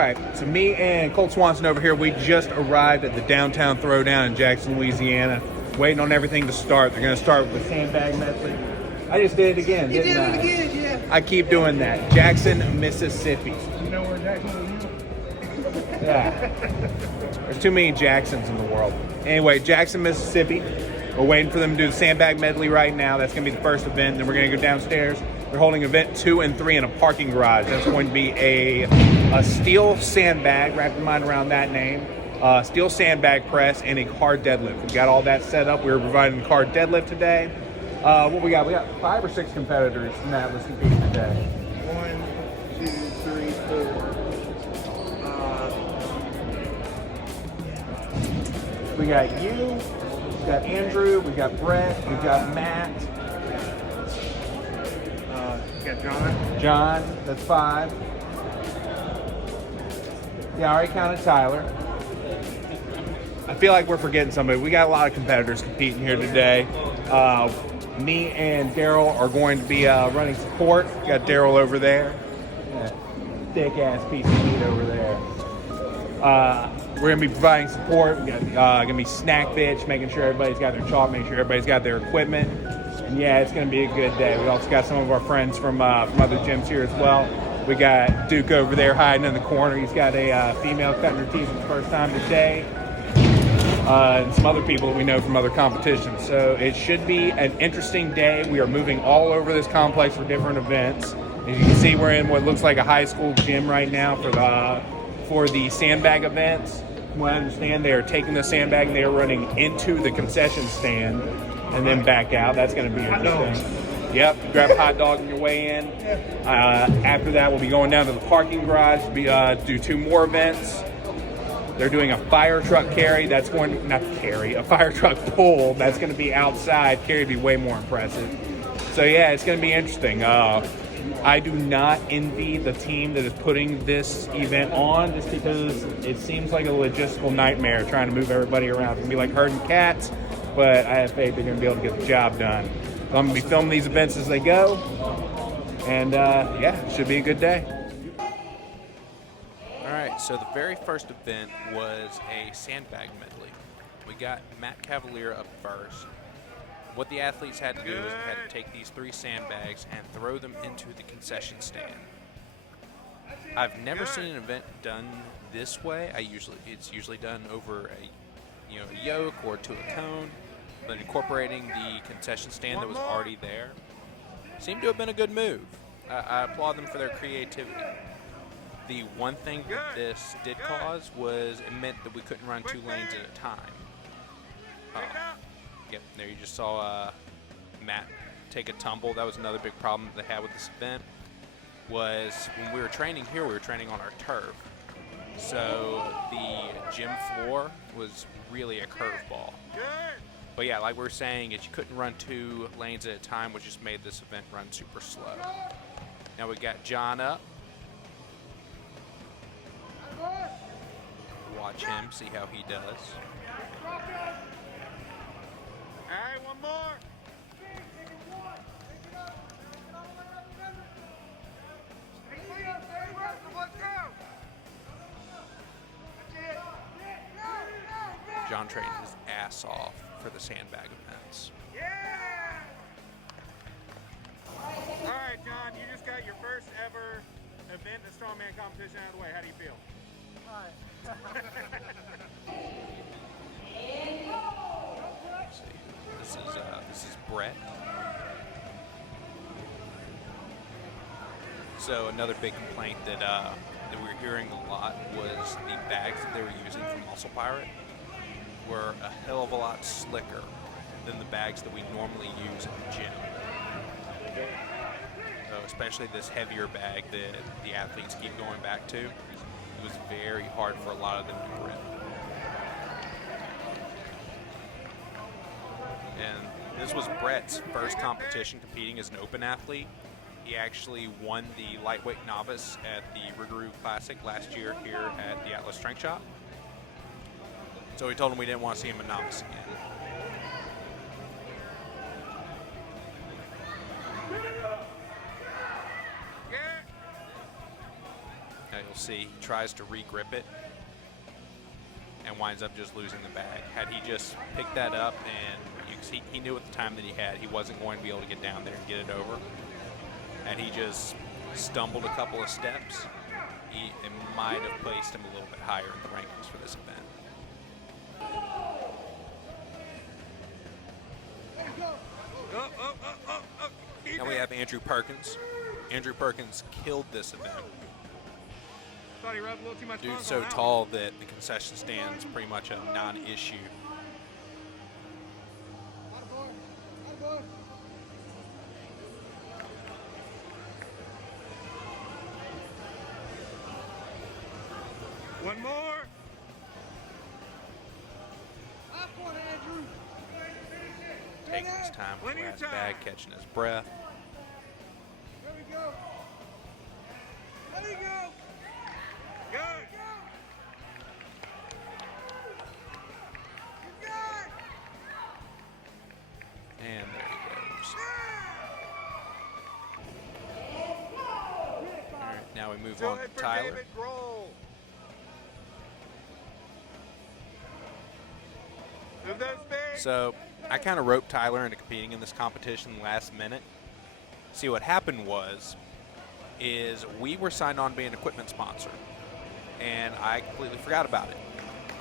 right, so me and Colt Swanson over here, we just arrived at the Downtown Throwdown in Jackson, Louisiana. Waiting on everything to start. They're going to start with the Sandbag Medley. I just did it again, didn't I? You did it again, yeah. I keep doing that. Jackson, Mississippi. You know where Jackson is? Yeah. There's too many Jacksons in the world. Anyway, Jackson, Mississippi. We're waiting for them to do the Sandbag Medley right now. That's going to be the first event. Then we're going to go downstairs. We're holding event 2 and 3 in a parking garage. That's going to be a steel sandbag, wrap your mind around that name, steel sandbag press, and a car deadlift. We got all that set up. We were providing a car deadlift today. What we got? We got 5 or 6 competitors in that was competing today. 1, 2, 3, 4. We got you, we got Andrew, we got Brett, we got Matt. You got John. John, that's 5. Yeah, I already counted Tyler. I feel like we're forgetting somebody. We got a lot of competitors competing here today. Me and Daryl are going to be running support. We got Daryl over there. Yeah, thick ass piece of meat over there. We're going to be providing support. We got going to be snack bits, making sure everybody's got their chalk, making sure everybody's got their equipment. And yeah, it's going to be a good day. We also got some of our friends from other gyms here as well. We got Duke over there hiding in the corner. He's got a female cutting her teeth for the first time today. And some other people that we know from other competitions. So it should be an interesting day. We are moving all over this complex for different events. As you can see, we're in what looks like a high school gym right now for the sandbag events. From what I understand, they are taking the sandbag and they are running into the concession stand and then back out. That's going to be interesting. Yep, grab a hot dog on your way in. After that, we'll be going down to the parking garage to do 2 more events. They're doing a fire truck carry. That's going, not carry, a fire truck pull. That's going to be outside. Carry would be way more impressive. So yeah, it's going to be interesting. I do not envy the team that is putting this event on just because it seems like a logistical nightmare trying to move everybody around. It's going to be like herding cats, but I have faith they're going to be able to get the job done. So I'm going to be filming these events as they go. And yeah, it should be a good day. Alright, so the very first event was a sandbag medley. We got Matt Cavalier up first. What the athletes had to do was they had to take these 3 sandbags and throw them into the concession stand. I've never seen an event done this way. It's usually done over a yoke or to a cone, but incorporating the concession stand that was already there seemed to have been a good move. I applaud them for their creativity. The one thing that this did cause was it meant that we couldn't run 2 lanes at a time. Yep, there you just saw Matt take a tumble. That was another big problem that they had with this event. Was when we were training here, we were training on our turf. So the gym floor was really a curveball. But yeah, like we were saying, is you couldn't run 2 lanes at a time, which just made this event run super slow. Now we got John up. Watch him, see how he does. All right, one more. John trained his ass off for the sandbag events. Yeah! All right, John, you just got your first ever event in the strongman competition out of the way. How do you feel? This is Brett. So another big complaint that we were hearing a lot was the bags that they were using from Muscle Pirate were a hell of a lot slicker than the bags that we normally use in the gym. So especially this heavier bag that the athletes keep going back to, it was very hard for a lot of them to grip. And this was Brett's first competition competing as an open athlete. He actually won the lightweight novice at the Rougarou Classic last year here at the Atlas Strength Shop. So we told him we didn't want to see him a novice again. you'll see he tries to re-grip it and winds up just losing the bag. Had he just picked that up, and he knew at the time that he had, he wasn't going to be able to get down there and get it over. And he just stumbled a couple of steps, it might have placed him a little bit higher in the rankings for this event. Now we have Andrew Perkins. Andrew Perkins killed this event. Thought he rubbed a little too much. Dude's so tall that the concession stand's pretty much a non-issue. One more. Taking his time with the last bag, catching his breath. There we go. There we go. Good. And there he goes. All right, now we move on to Tyler. So I kind of roped Tyler into competing in this competition last minute. See, what happened is we were signed on to be an equipment sponsor, and I completely forgot about it.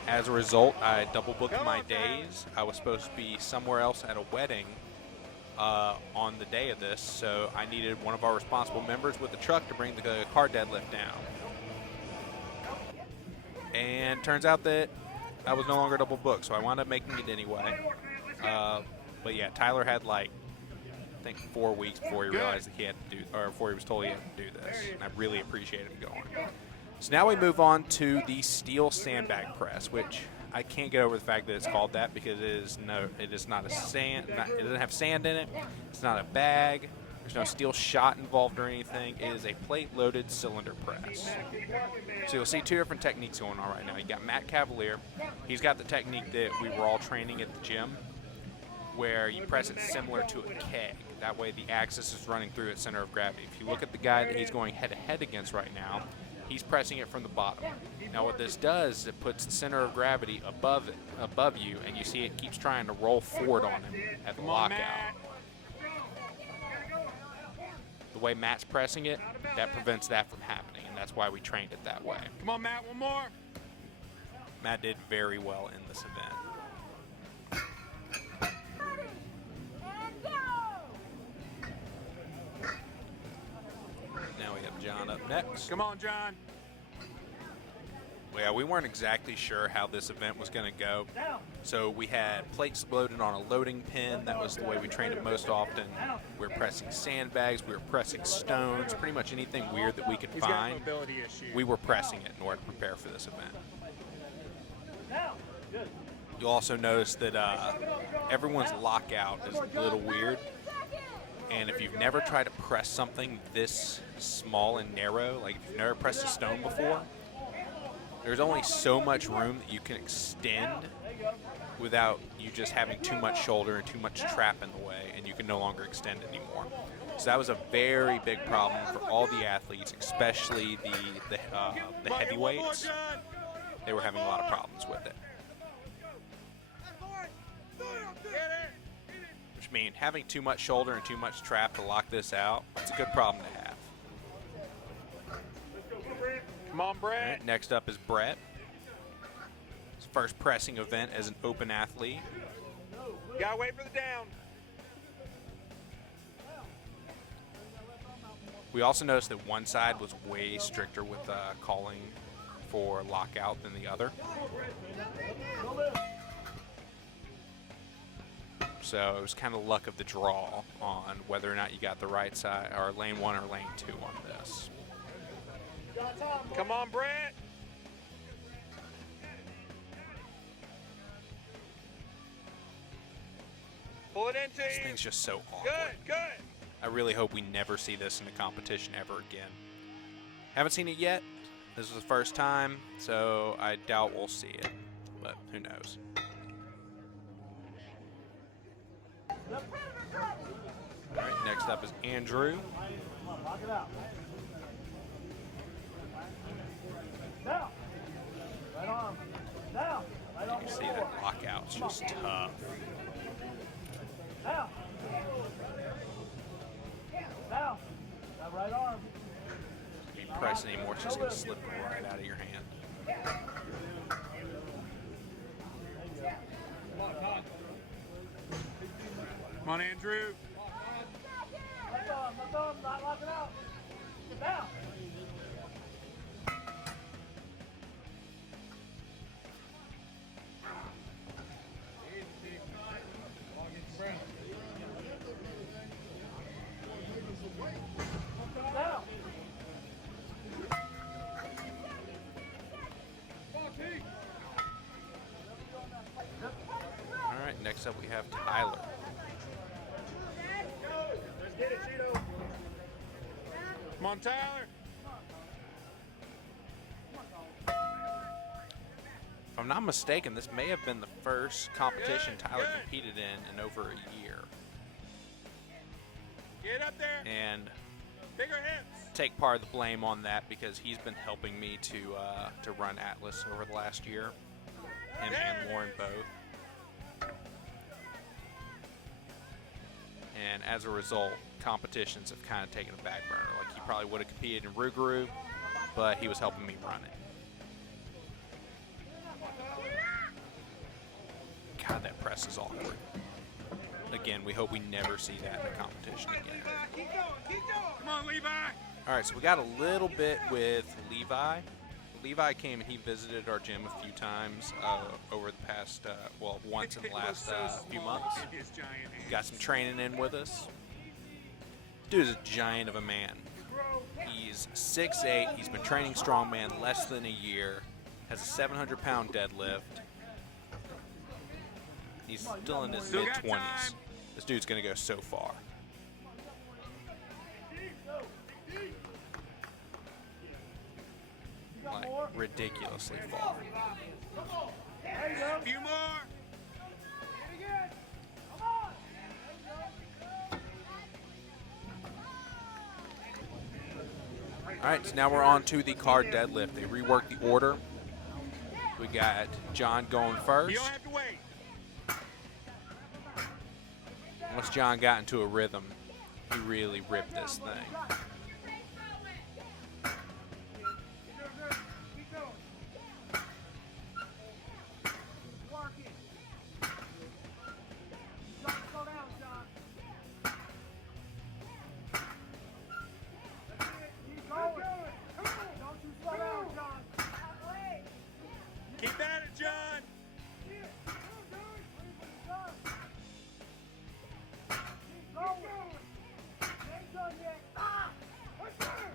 As a result, I double booked my days. I was supposed to be somewhere else at a wedding on the day of this, so I needed one of our responsible members with the truck to bring the car deadlift down. And turns out that I was no longer double booked, so I wound up making it anyway. But yeah, Tyler had like, I think 4 weeks before he realized that he had to do, or before he was told he had to do this. And I really appreciated him going. So now we move on to the steel sandbag press, which I can't get over the fact that it's called that because it is not a sand. It doesn't have sand in it. It's not a bag. There's no steel shot involved or anything. It is a plate-loaded cylinder press. So you'll see two different techniques going on right now. You got Matt Cavalier. He's got the technique that we were all training at the gym, where you press it similar to a keg. That way the axis is running through its center of gravity. If you look at the guy that he's going head-to-head against right now, he's pressing it from the bottom. Now what this does is it puts the center of gravity above you, and you see it keeps trying to roll forward on him at the lockout. The way Matt's pressing it, that prevents that from happening, and that's why we trained it that way. Come on, Matt, one more. Matt did very well in this event. Now we have John up next. Come on, John. Well, yeah, we weren't exactly sure how this event was going to go. So we had plates loaded on a loading pin. That was the way we trained it most often. We were pressing sandbags. We were pressing stones. Pretty much anything weird that we could find, we were pressing it in order to prepare for this event. You'll also notice that everyone's lockout is a little weird. And if you've never tried to press something this small and narrow, like if you've never pressed a stone before, there's only so much room that you can extend without you just having too much shoulder and too much trap in the way, and you can no longer extend anymore. So that was a very big problem for all the athletes, especially the heavyweights. They were having a lot of problems with it. Which means having too much shoulder and too much trap to lock this out, it's a good problem to have. Come on, Brett. All right, next up is Brett. His first pressing event as an open athlete. Gotta wait for the down. We also noticed that one side was way stricter with calling for lockout than the other. So it was kind of luck of the draw on whether or not you got the right side, or lane 1 or lane 2 on this. Come on, Brett. Pull it into This you. thing's just so awkward. Good. I really hope we never see this in a competition ever again. Haven't seen it yet. This is the first time, so I doubt we'll see it, but who knows. All right, next up is Andrew. just tough. Now. Now. That right arm. If you press anymore, it's just going to slip right out of your hand. Come on, Andrew. My thumb, not locking out. Now. Now. All right, next up we have Tyler. Let's get it, Cheeto. Come on, Tyler. If I'm not mistaken, this may have been the first competition Tyler competed in over a year. Get up there. And Bigger hips. take part of the blame on that because he's been helping me to run Atlas over the last year. Him and Lauren both. And as a result, competitions have kind of taken a back burner. Like, he probably would have competed in Rougarou, but he was helping me run it. God, that press is awkward. Again, we hope we never see that in a competition again. Keep going, keep going. Come on, Levi. All right, so we got a little bit with Levi. Levi came and he visited our gym a few times over the past, well, once in the last few months. In his giant hands. Got some training in with us. Dude is a giant of a man. He's 6'8". He's been training strongman less than a year. Has a 700-pound deadlift. He's still in his Still got mid-20s. time. This dude's going to go so far. Like, ridiculously far. A few more. All right, so now we're on to the car deadlift. They reworked the order. We got John going You first. don't have to wait. Once John got into a rhythm, he really ripped this thing. Keep at it, John.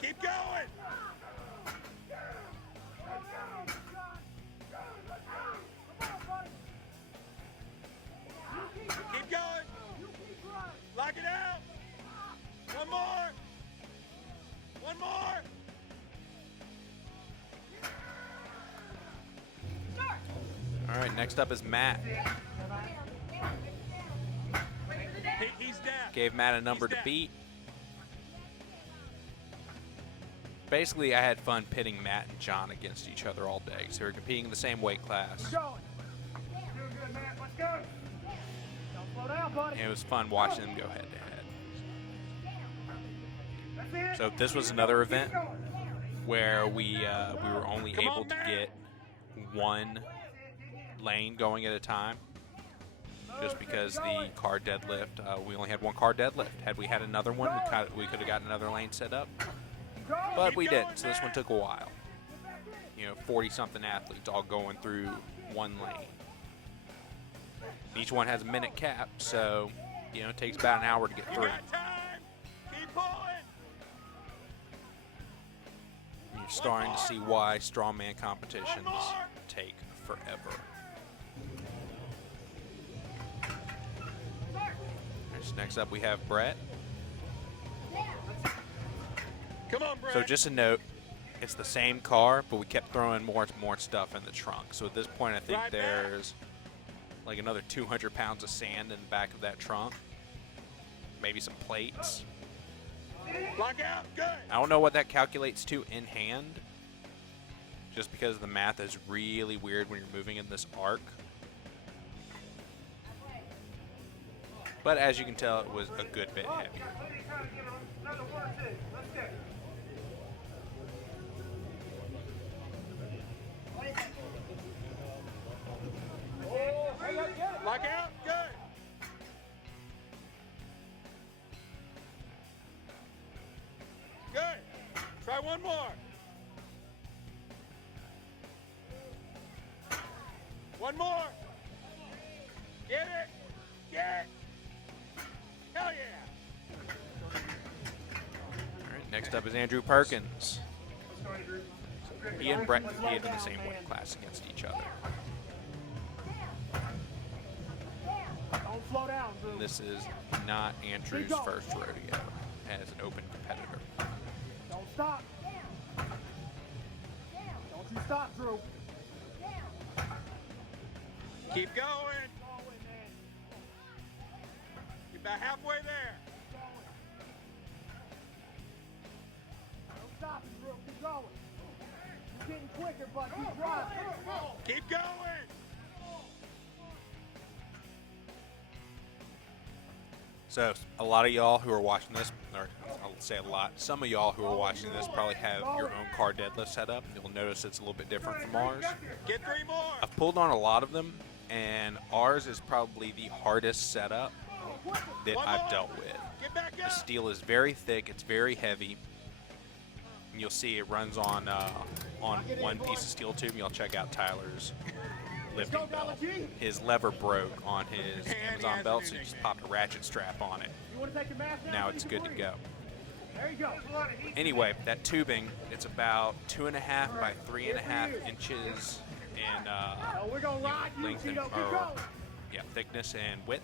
Keep going. Keep going. Lock it out. One more. One more. All right, next up is Matt. He's down. Gave Matt a number to beat. Basically, I had fun pitting Matt and John against each other all day. So we were competing in the same weight class. Doing good, man. Let's go. Don't slow down, buddy. And it was fun watching them go head to head. That's it. So this was another event where we were only Come on, able to Matt. get one lane going at a time, just because the car deadlift, we only had one car deadlift. Had we had another one, we could have gotten another lane set up, but we didn't. So this one took a while. You know, 40-something athletes all going through one lane. Each one has a minute cap, so you know it takes about an hour to get You through. got time. Keep pulling. You're starting to see why strongman competitions take forever. Next up, we have Brett. Come on, Brett. So just a note, it's the same car, but we kept throwing more stuff in the trunk. So at this point, I think Right back. there's like another 200 pounds of sand in the back of that trunk. Maybe some plates. Lock out. Good. I don't know what that calculates to in hand, just because the math is really weird when you're moving in this arc. But as you can tell, it was a good bit heavier. Lock out. Good. Good. Try one more. One more. Get it. Get it. Hell yeah. All right, next up is Andrew Perkins. He and Brett competed in the same weight class against each other. Don't slow down, Drew. This is not Andrew's first rodeo as an open competitor. Don't stop. Don't you stop, Drew. Keep going. You're about halfway there. Don't stop, Drew. Keep going. You're getting quicker, but keep driving. Keep going. So a lot of y'all who are watching this, or I'll say a lot, some of y'all who are watching this probably have your own car deadlift set up. You'll notice it's a little bit different from ours. Get 3 more. I've pulled on a lot of them, and ours is probably the hardest setup that I've dealt with. Get back The up. steel is very thick, it's very heavy. And you'll see it runs on one piece of steel tube. You'll check out Tyler's lifting belt. His lever broke on his Amazon belt, so you just popped a ratchet strap on it. You want to take your mask down? Now it's good to go. There you go. Anyway, that tubing, it's about 2.5 by 3.5 inches in We're going to ride you, length and, Tito. Keep or, going. yeah, thickness and width.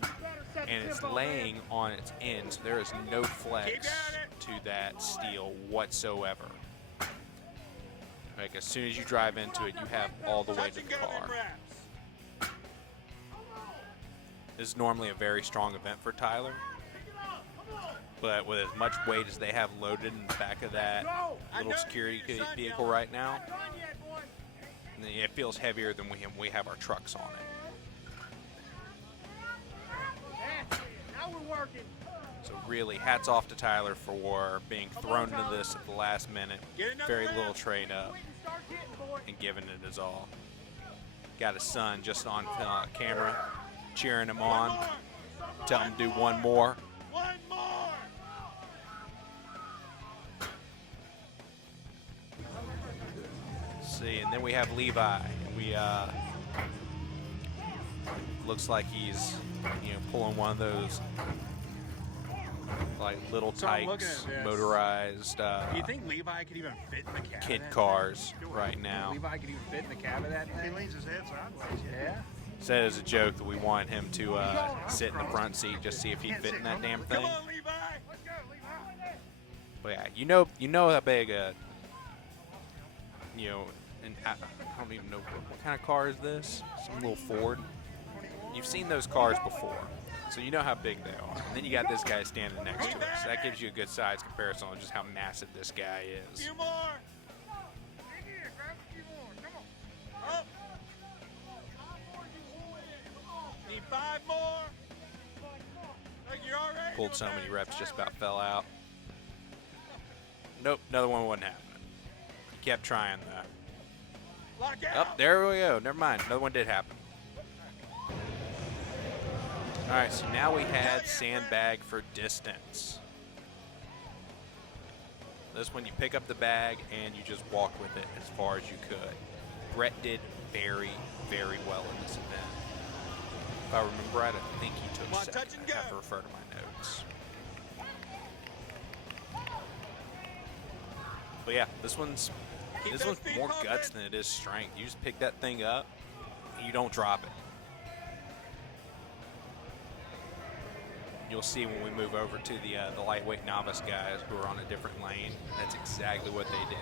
Better set And the it's tempo, laying man. on its end, so there is no flex Keep at it. to that steel whatsoever. Like as soon as you drive into it, you have all the weight Touch of and the go car. in reps. This is normally a very strong event for Tyler, but with as much weight as they have loaded in the back of that little security vehicle right now, it feels heavier than we have our trucks on it. Now we're working. So really, hats off to Tyler for being thrown into this at the last minute, very little trade up, Start getting, boy. and giving it his all. Got his son just on camera, cheering him on, tell him to do one more. One more. See, and then we have Levi. We looks like he's pulling one of those like little So I'm looking Tykes at this. motorized Do you think Levi could even fit in the cab? kid of that cars thing? right now. Levi could even fit in the cab of that thing? He leans his head sideways. Yeah. Said as a joke that we wanted him to sit in the front seat just see if he'd fit in that damn thing. Come on, Levi. Let's go, Levi. But yeah, you know how big a and I don't even know what kind of car is this. Some little Ford. You've seen those cars before, so you know how big they are. And then you got this guy standing next to it, so that gives you a good size comparison on just how massive this guy is. Few more. In here, grab a few more. Come on. Up. Need 5 more. Look, you're already Pulled so many reps, just about fell out. Nope, another one wasn't happening. Kept trying though. Lock Oh, out. there we go. Never mind. Another one did happen. All right, so now we had sandbag for distance. This one, you pick up the bag and you just walk with it as far as you could. Brett did very, very well in this event. If I remember right, I think he took Come on, second. touch and I have to go. refer to my notes. But yeah, this one's Keep this those one's feet more pumping. guts than it is strength. You just pick that thing up and you don't drop it. You'll see when we move over to the lightweight novice guys who are on a different lane. That's exactly what they did.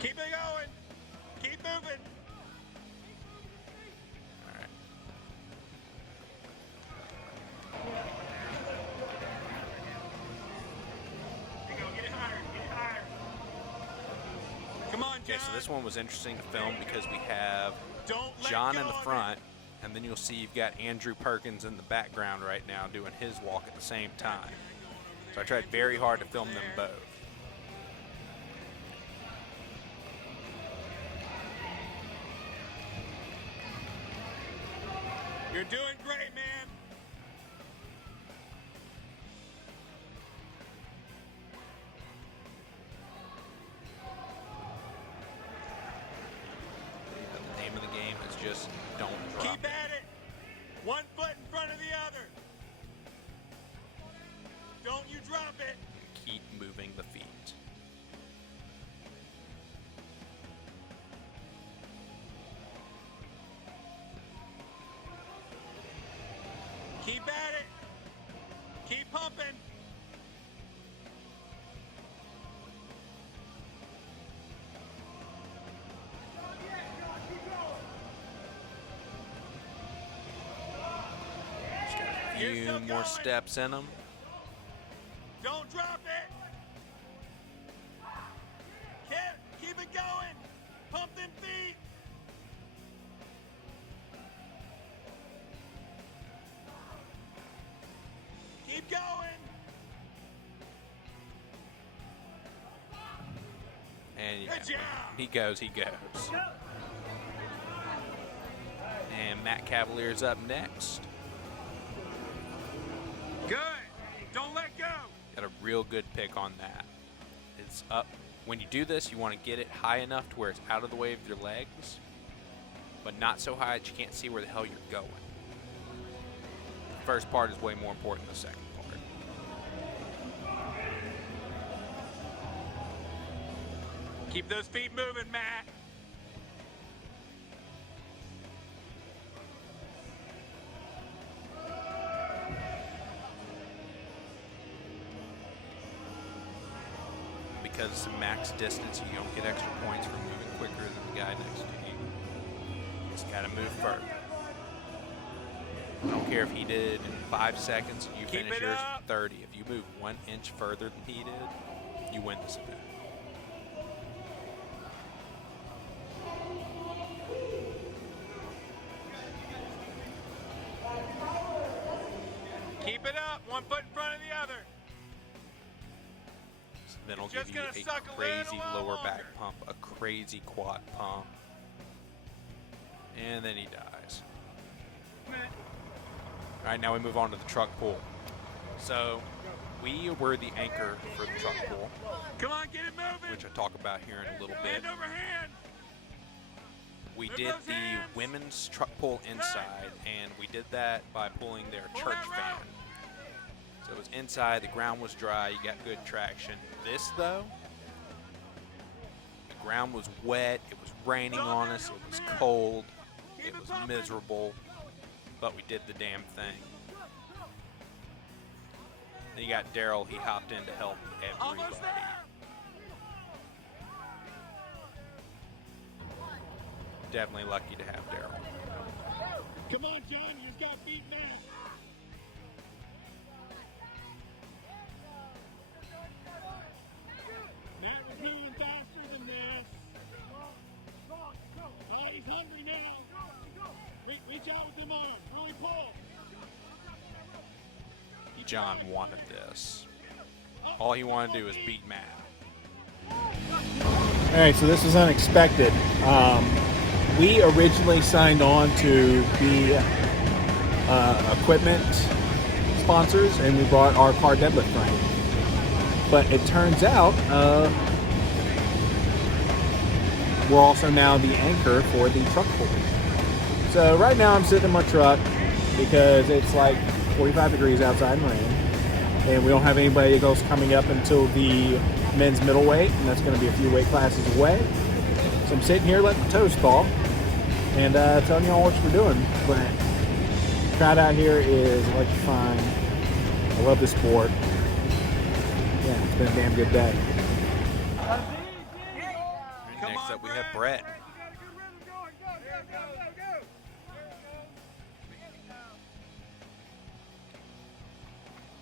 Keep it going. Keep moving. All right. There you go. Get it higher. Get it higher. Come on, Good Okay, so this one was interesting to film because we have Don't let John go in the of it. front, and then you'll see you've got Andrew Perkins in the background right now doing his walk at the same time. So I tried very hard to film them both. You're doing great, man. The name of the game is just don't drop Keep it. at it. One foot in front of the other. Don't you drop it. Keep moving the feet. Keep at it. Keep pumping. A You're few still more going. steps in them. Don't drop it. Keep it going. Pump them feet. Keep going. And yeah, Good job. he goes. And Matt Cavalier's up next. Good. Don't let go. Got a real good pick on that. It's up. When you do this, you want to get it high enough to where it's out of the way of your legs, but not so high that you can't see where the hell you're going. The first part is way more important than the second part. Keep those feet moving, Matt. Because it's a max distance, you don't get extra points for moving quicker than the guy next to you. You just gotta move further. I don't care if he did in 5 seconds, you Keep finish it yours up. in 30. If you move 1 inch further than he did, you win this event. Keep it up. One foot in front of the other. So then it'll It's give just you gonna a suck a crazy little lower back longer. pump, a crazy quad pump. And then he dies. All right, now we move on to the truck pull. So we were the anchor for the truck pull, Come on, get it moving. which I'll talk about here in a little bit. Hand over hand. We Move did those the hands. women's truck pull inside, and we did that by pulling their Pull church that rope. fan. So it was inside, the ground was dry, you got good traction. This, though, the ground was wet, it was raining on us, it was cold, it was miserable, but we did the damn thing. Then you got Daryl, he hopped in to help everybody. Almost there. Definitely lucky to have Daryl. Come on, John. You just got to beat Matt. Matt was moving faster than this. Oh, he's hungry now. Reach out with them arms. Really pull. John wanted this. All he wanted to do was beat Matt. All right, so this was unexpected. We originally signed on to be equipment sponsors, and we brought our car deadlift frame. But it turns out we're also now the anchor for the truck pull. So right now I'm sitting in my truck because it's like 45 degrees outside and rain, and we don't have anybody else coming up until the men's middleweight, and that's going to be a few weight classes away. So I'm sitting here letting the toes thaw and telling y'all what we're doing. But the crowd out here is electrifying. I love the sport. Yeah, it's been a damn good day. Next up we have Brett.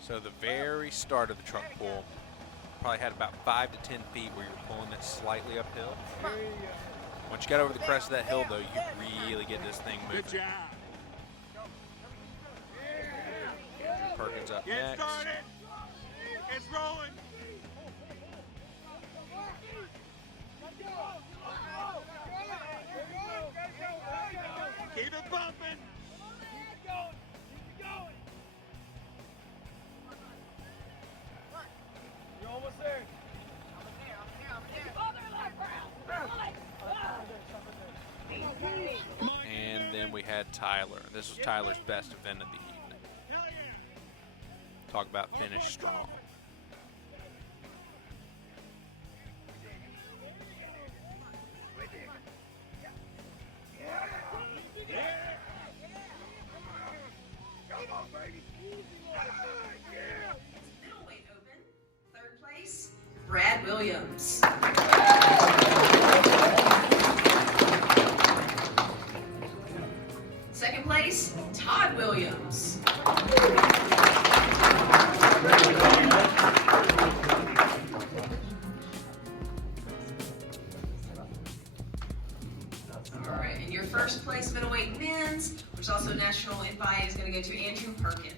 So the very start of the truck pull, probably had about 5 to 10 feet where you're pulling it slightly uphill. Once you got over the crest of that hill, though, you really get this thing moving. Good job. Perkins up Get next. started. It's rolling. Keep it bumping. You're almost there. And then we had Tyler. This was Tyler's best event of the evening. Talk about finish strong. Middleweight open, third place, Brad Williams. Second place, Todd Williams. All right, and your first place middleweight men's, which is also national invite, is going to go to Andrew Perkins.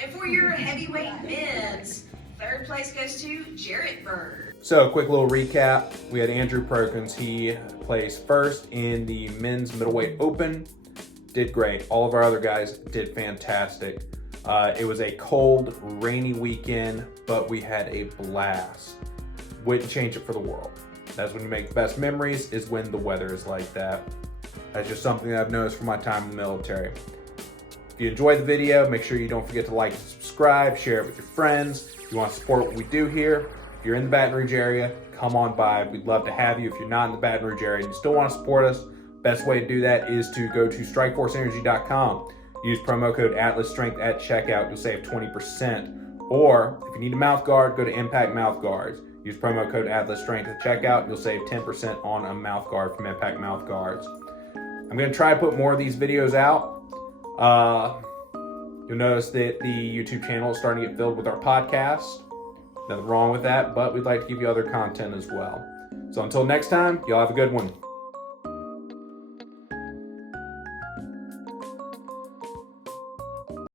And for your heavyweight men's, third place goes to Jarrett Bird. So, quick little recap. We had Andrew Perkins. He placed first in the men's middleweight open. Did great. All of our other guys did fantastic. It was a cold, rainy weekend, but we had a blast. Wouldn't change it for the world. That's when you make the best memories, is when the weather is like that. That's just something that I've noticed from my time in the military. If you enjoyed the video, make sure you don't forget to like and subscribe, share it with your friends. If you want to support what we do here, if you're in the Baton Rouge area, come on by. We'd love to have you. If you're not in the Baton Rouge area and you still want to support us, best way to do that is to go to strikeforceenergy.com. Use promo code AtlasStrength at checkout. You'll save 20%. Or if you need a mouth guard, go to Impact Mouth Guards. Use promo code AtlasStrength at checkout. You'll save 10% on a mouth guard from Impact Mouth Guards. I'm going to try to put more of these videos out. You'll notice that the YouTube channel is starting to get filled with our podcast. Nothing wrong with that, but we'd like to give you other content as well. So until next time, y'all have a good one.